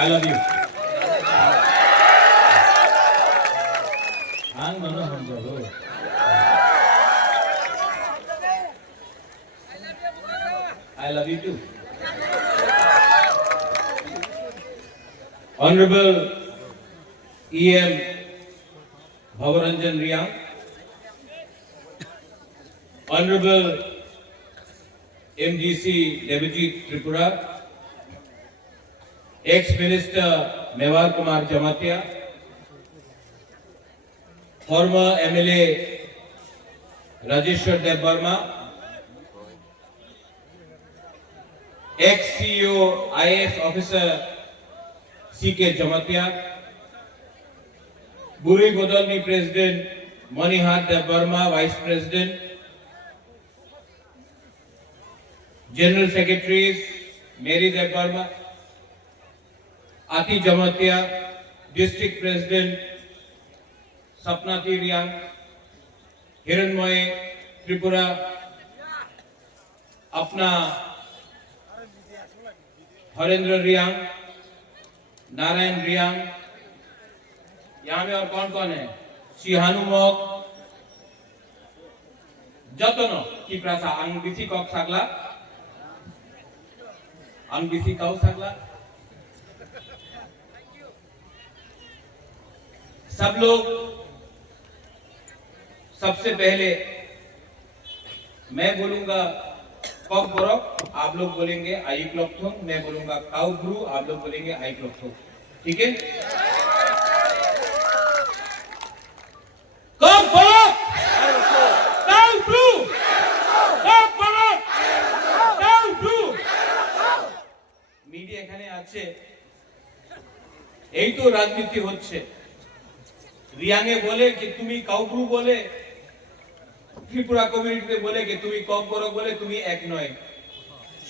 I love you. I love you too. Honorable E.M. Bhavaranjan Riyang, Honorable MGC Deputy Tripura, Ex-Minister Mewar Kumar Jamatia, former MLA Rajeshwar Dev Burma, ex-CEO IAS officer C.K. Jamatia, Buri Bodolni President Manihar Dev Burma, Vice President, General Secretaries Mary Dev Burma, Ati Jamatia, District President Sapnati Riyang, Hiranmoy Tripura, अपना हरेंद्र रियांग, नारायण रियांग, यहाँ में और कौन कौन है? सिहानु mock, जतनो की Prasa अंगबिसी cock सागला, अंगबिसी cow सागला, सब लोग सबसे पहले मैं बोलूंगा कॉक बोरक, आप लोग बोलेंगे आई क्लॉकथोंग, मैं बोलूंगा काउ ब्रू, आप लोग बोलेंगे आई क्लॉकथोंग, ठीक है? Kokborok, Kau Bru, Kokborok, Kau Bru. Media এখানে আছে, এই তো রাজনীতি হচ্ছে। রিয়াংয়ে বলে कि তুমি কাউ ব্রু বলে, ত্রিপুরা কমিউনিটিতে বলে कि তুমি কক বরক বলে তুমি এক নয়।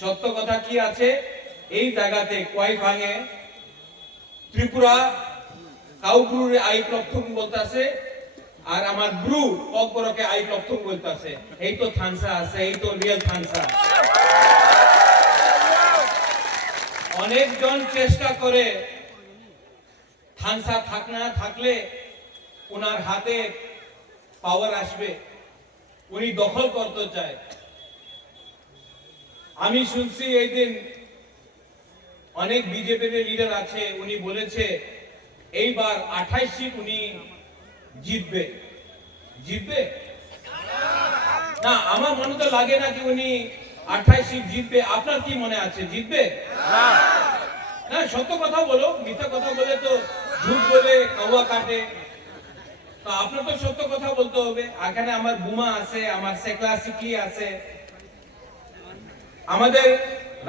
সত্য কথা কি আছে? এই জায়গাতে কয় ভাঙে ত্রিপুরা কাউ ব্রুরে আই প্রথম বলতাছে আর আমার ব্রু কক বরকে আই প্রথম বলতাছে। এই তো থানসা আছে, এই তো রিয়েল থানসা। অনেকজন চেষ্টা করে থানসা থাকনা থাকলে ওনার হাতে পাওয়ার আসবে, উনি দখল করতে চায়। আমি শুনছি এই দিন অনেক বিজেপির লিডার আছে, উনি বলেছে এইবার 28 সিট উনি জিতবে। জিতবে না, আমার মনে তো লাগে না কি উনি 28 সিট জিতবে। আপনার কি মনে আছে জিতবে? না, সত্য কথা বলো, মিথ্যা কথা বলে তো ঝুট বলে কাওয়া কাটে। তো আপনার তো সত্য কথা বলতে হবে। এখানে আমার বুমা আছে, আমার সেকলা সিকলি আছে। আমাদের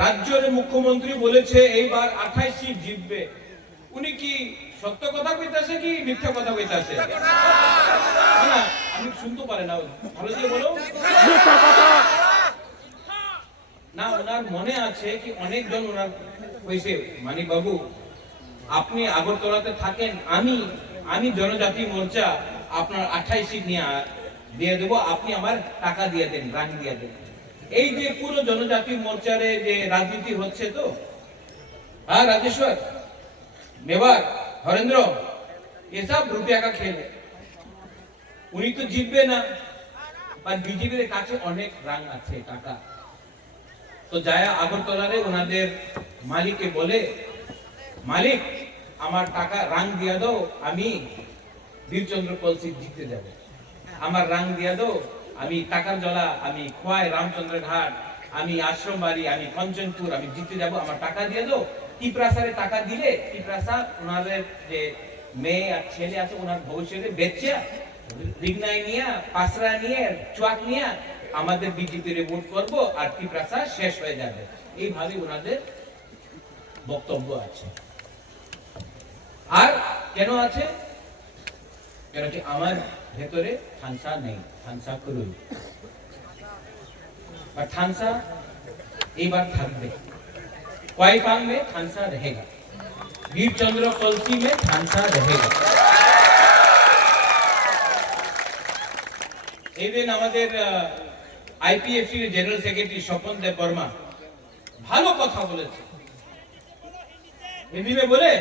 রাজ্যের মুখ্যমন্ত্রী বলেছে এইবার 28 সিট জিতবে। উনি কি সত্য কথা কইতাছে কি মিথ্যা কথা কইতাছে? না, আমি শুনতে পারে না, ভালো করে বলো। মিথ্যা কথা না, ওনার মনে আছে কি অনেকজন ওনার কইছে মানিক বাবু আপনি আগরতলাতে থাকেন, আমি জনজাতি মোর্চা আপনার 28 সিট নিয়ে দিয়ে দেবো, আপনি আমার টাকা দিয়ে দেন, রাং দিয়ে দেন। এই যে পুরো জনজাতি মোর্চারে যে রাজনীতি হচ্ছে, তো हाँ राजेश्वर मेवार हरेंद्र ये सब रुपया का खेल है। উনি তো জিতবে না, আর বিজেপির কাছে অনেক রাং আছে, টাকা। তো যায় আগরতলারে ওনাদের মালিককে বলে মালিক আমার টাকা রাং দিয়া দাও, আমি বীরচন্দ্র কলসি জিতে যাব। আমার রাং দিয়া দাও, আমি টাকার জলা, আমি খোয়াই রামচন্দ্র ঘাট, আমি আশ্রম বাড়ি, আমি কঞ্চনপুর, আমি জিতে যাব, আমার টাকা দিয়ে দাও। টিপ্রাসারে টাকা দিলে টিপ্রাসা ওনাদের যে মেয়ে আর ছেলে আছে ওনার ভবিষ্যতে বেচে রিগনাই নিয়ে, পাসরা নিয়ে, চুয়াক নিয়ে আমাদের বিজেপির ভোট করব আর টিপ্রাসা শেষ হয়ে যাবে। এইভাবে ওনাদের বক্তব্য আছে। আর কেন আছে? কেন কি আমার ভেতরে থানসা নেই, থানসা করুন। বা থানসা এইবার থাকবে। क्वाईफांग में थानसा रहेगा, वीरचंद्र कलसी में थानसा रहेगा। এই দিন আমাদের আইপিএফসি এর জেনারেল সেক্রেটারি স্বপন দেব বর্মা ভালো কথা বলেছে। हिंदी में बोले।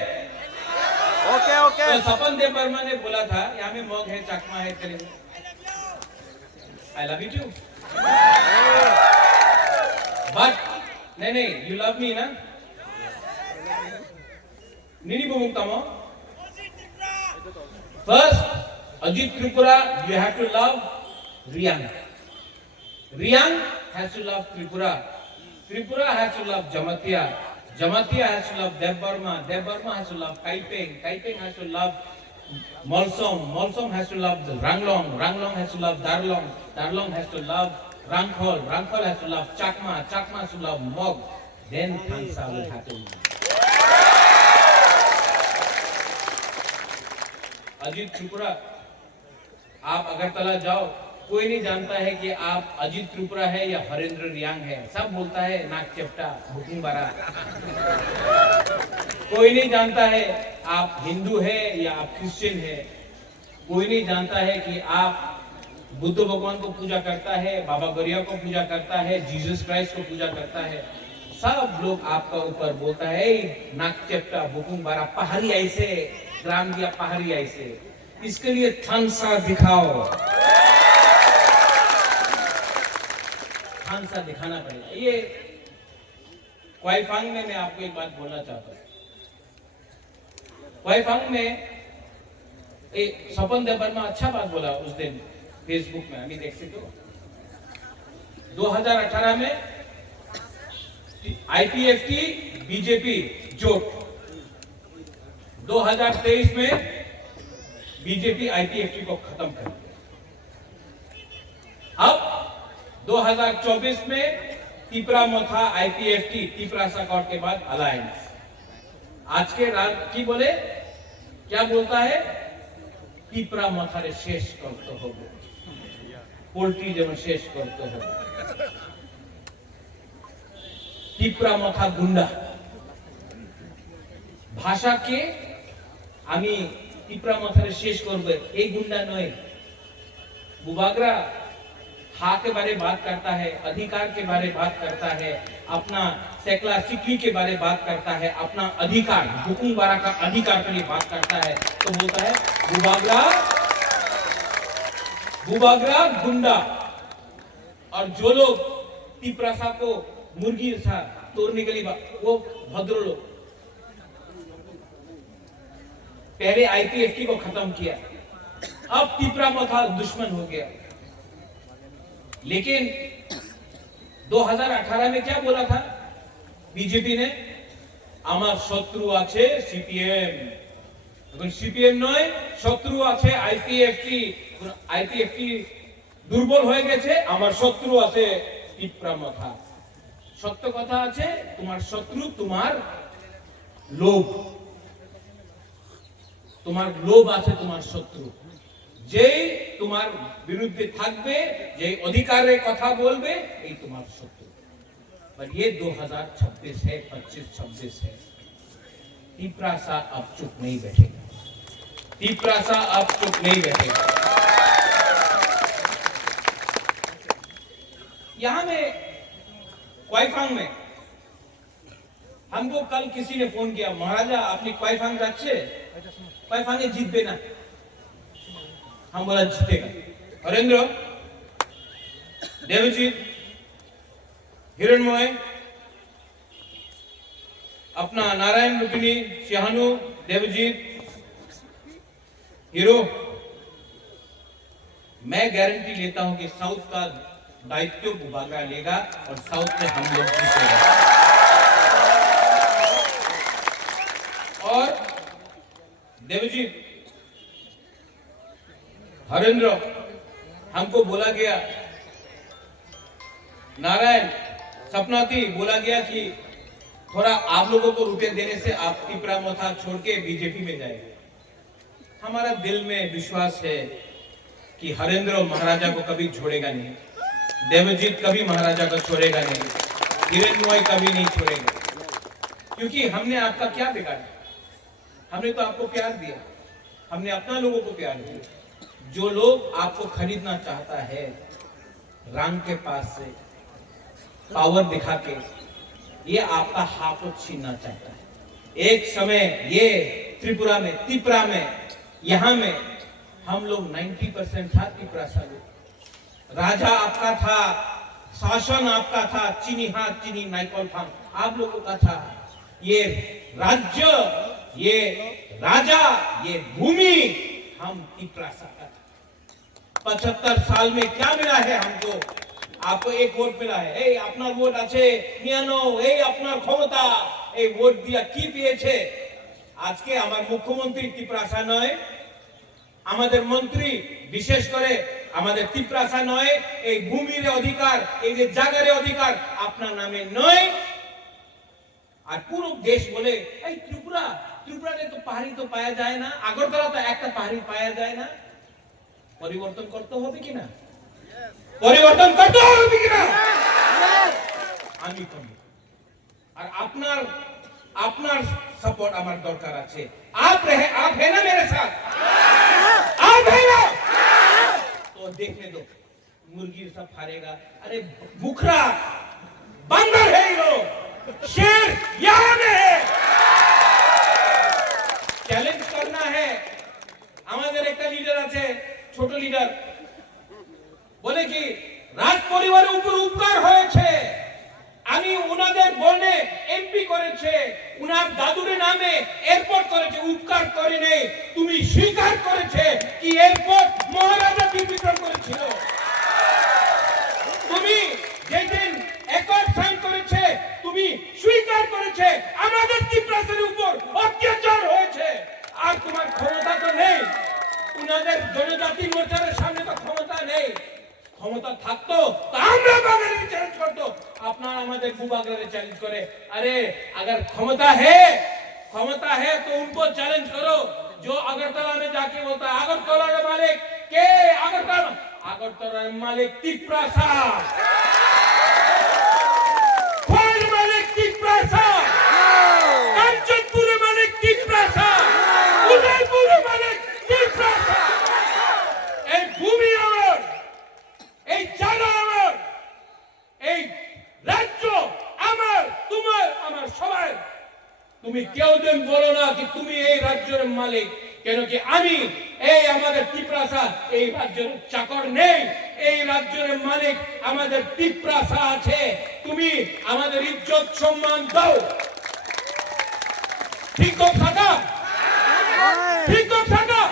Okay okay. तो सपन देव वर्मा ने बोला था, यहाँ में मग है, चकमा है, तेरे I love you too. But नहीं, यू लव मी ना? Nini Bumukamo. First, Ajit Tripura, you have to love Riyang. Riyang has to love Tripura. Tripura has to love Jamatia. Jamatia has to love Dev Burma. Dev Burma has to love Kaipeng. Kaipeng has to love Molsom. Molsom has to love Ranglong. Ranglong has to love Darlong. Darlong has to love Rangkhol. Rangkhol has to love Chakma. Chakma has to love Mog. Then Thansa will happen. Ajit Tripura, आप अगरतला जाओ, कोई नहीं जानता है कि आप अजीत त्रिपुरा है या हरेंद्र रियांग है। सब बोलता है नाक चपटा, बुकिंग बारा। कोई नहीं जानता है आप हिंदू है या आप क्रिश्चियन है। कोई नहीं जानता है कि आप बुद्ध भगवान को पूजा करता है, बाबा गरिया को पूजा करता है, जीसस क्राइस्ट को पूजा करता है। सब लोग आपका ऊपर बोलता है नाक चपटा, बुकिंग बारा, पहाड़ी ऐसे ग्राम दिया, पहाड़ी ऐसे। इसके लिए थानसा दिखाओ, थानसा दिखाना पड़ेगा। ये क्वाइफांग में मैं आपको एक बात बोलना चाहता हूँ। क्वाइफांग में एक सपन देव वर्मा अच्छा बात बोला उस दिन फेसबुक में, अभी देख सकते हो। 2018 में आईपीएफ की बीजेपी जोट, 2023 में बीजेपी आईपीएफटी को खत्म कर दिया। अब 2024 में तिपरा मोथा आईपीएफटी, तिपरा साकौट के बाद अलायंस। आज के रात की बोले क्या बोलता है, तिपरा मोथा रे शेष करते हो, पोल्ट्री जब शेष करते हो, तिपरा मोथा गुंडा भाषा के আমি টিপরা মাথারে শেষ করবে, এই गुंडा नय। बुबागरा हा के बारे बात करता है, अधिकार के बारे बात करता है, अपना सेकला सिकली के बारे बात करता है, अपना अधिकार हुकुम बारा का अधिकार के लिए बात करता है, तो बोलता है बुबागरा गुंडा। और जो लोग टिपरासा को मुर्गी सा तोड़ने के लिए वो भद्र लोग, पहले आईपीएफटी को खत्म किया, अब तिपरा मोथा दुश्मन हो गया। लेकिन 2018 में क्या बोला था बीजेपी ने, আমার শত্রু আছে সিপিএম। এখন সিপিএম নয়, শত্রু আছে আইপিএফটি। আইপিএফটি দুর্বল হয়ে গেছে, আমার শত্রু আছে টিপরা মাথা। সত্য কথা আছে, তোমার শত্রু তোমার লোভ, তোমার লোভ আছে তোমার শত্রু। যেই তোমার বিরুদ্ধে থাকবে, যেই অধিকারের কথা বলবে, এই তোমার শত্রু। पर ये 2026 है, 25-26 है। तिपरासा अब चुप नहीं बैठेगा, तिपरासा अब चुप नहीं बैठेगा। यहां में क्वाइफांग में हमको कल किसी ने फोन किया, महाराजा अपनी क्वाइफांग जाच्छे, क्वाइफांगे जीतबे ना। हम बोला जीतेगा। हरेंद्र, देवजीत, हिरणमय, अपना नारायण रुक्मिणी, शाहनु, देवजीत, हीरो, मैं गारंटी लेता हूं कि साउथ का दायित्व बुबागरा लेगा और साउथ में हम लोग जीतेंगे। और देवजीत, हरेंद्र, हमको बोला गया, नारायण, सपना थी, बोला गया कि थोड़ा आप लोगों को रुपए देने से आप तिपरा मोथा छोड़ के बीजेपी में जाएंगे। हमारा दिल में विश्वास है कि हरेंद्र महाराजा को कभी छोड़ेगा नहीं, देवजीत कभी महाराजा को छोड़ेगा नहीं, हिरणमय कभी नहीं छोड़ेगा। क्योंकि हमने आपका क्या बिगाड़ा, हमने तो आपको प्यार दिया, हमने अपना लोगों को प्यार दिया। जो लोग आपको खरीदना चाहता है रंग के पास से, पावर दिखा के, ये आपका हाथ छीनना चाहता है। एक समय ये त्रिपुरा में यहाँ में हम लोग 90% था तिपरासा लोग। राजा आपका था, शासन आपका था, चीनी हाथ चीनी नाइकॉल फार्म आप लोगों का था। ये राज्य, ये राजा, ये भूमि हम तिपरासा का था। 75 साल में क्या मिला है हमको? आपको एक वोट मिला है, এই আপনার ভোট আছে নিয়ানো, এই আপনার ক্ষমতা, এই ভোট দিয়া কি পেয়েছে? আজকে আমার মুখ্যমন্ত্রী তিপরাসা নয়, আমাদের মন্ত্রী বিশেষ করে আমাদের তিপরাসা নয়, এই ভূমির অধিকার, এই যে জায়গার অধিকার আপনার নামে নয়। আর পুরো দেশ বলে এই ত্রিপুরাতে তো পাহাড়ি তো পাওয়া যায় না, আগরতলা তো একটা পাহাড়ি পাওয়া যায় না। পরিবর্তন করতে হবে কিনা? পরিবর্তন করতে হবে কিনা? আমি করব। আর আপনার সাপোর্ট আমার দরকার আছে। आप है ना मेरे साथ? आप है ना? तो देखने दो, मुर्गी सब फाड़ेगा। अरे बुखरा बंदर है ये लोग, शेर यहाँ में है। চ্যালেঞ্জ करना है। আমাদের একটা লিডার আছে, ছোট লিডার, বলে কি রাজ পরিবারের উপর উপকার হয়েছে, আমি উনাদের বনে এমপি করেছে, উনার দাদুর নামে এয়ারপোর্ট করেছে, উপকার করে নেই। তুমি স্বীকার করেছে কি এয়ারপোর্ট মহারাজা বিতরণ করেছিল? তুমি যেদিন একট সাইন করেছে, তুমি স্বীকার করেছে আমাদের তিপ্রাসের উপর অত্যাচার হয়েছে। আর তোমার ক্ষমতা তো নেই, উনাদের জনজাতি মোর্চার সামনে তো ক্ষমতা নেই। ক্ষমতা থাকতো তো আমরা বাঙালি চ্যালেঞ্জ করতো, আপনারা আমাদের ভূভাগের চ্যালেঞ্জ করে। अरे अगर क्षमता है तो उनको चैलेंज करो। जो अगरतला में जाके बोलता है अगरतला का मालिक के, अगरतला मालिक तिपरासा, खोल मालिक तिपरासा, कांचनपुर मालिक तिपरासा, उदयपुर मालिक तिपरासा। এই ভূমি আমার, এই জায়গা আমার, এই রাজ্য আমার, তোমার আমার সবার। তুমি কেউ দিন বলো না কি তুমি এই রাজ্যের মালিক, কেন কি আমি এই আমাদের তিপরাসা এই রাজ্যের চাকর নেই, এই রাজ্যের মালিক আমাদের তিপরাসা আছে। তুমি আমাদের ইজ্জত সম্মান দাও। ঠিক हो सका? ठीक हो सका?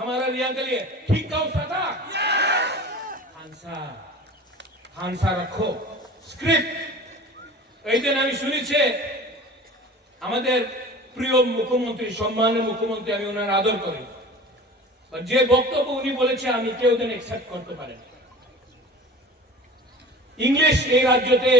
हमारा रिया के लिए ठीक हो सका? হানসা রাখো স্ক্রিপ্ট। এই দিন আমি শুনেছি আমাদের প্রিয় মুখ্যমন্ত্রী, সম্মানীয় মুখ্যমন্ত্রী, আমি ওনার আদর করি, যে বক্তব্য উনি বলেছে আমি কেউ দিন একসেপ্ট করতে পারেন। ইংলিশ এই রাজ্যতে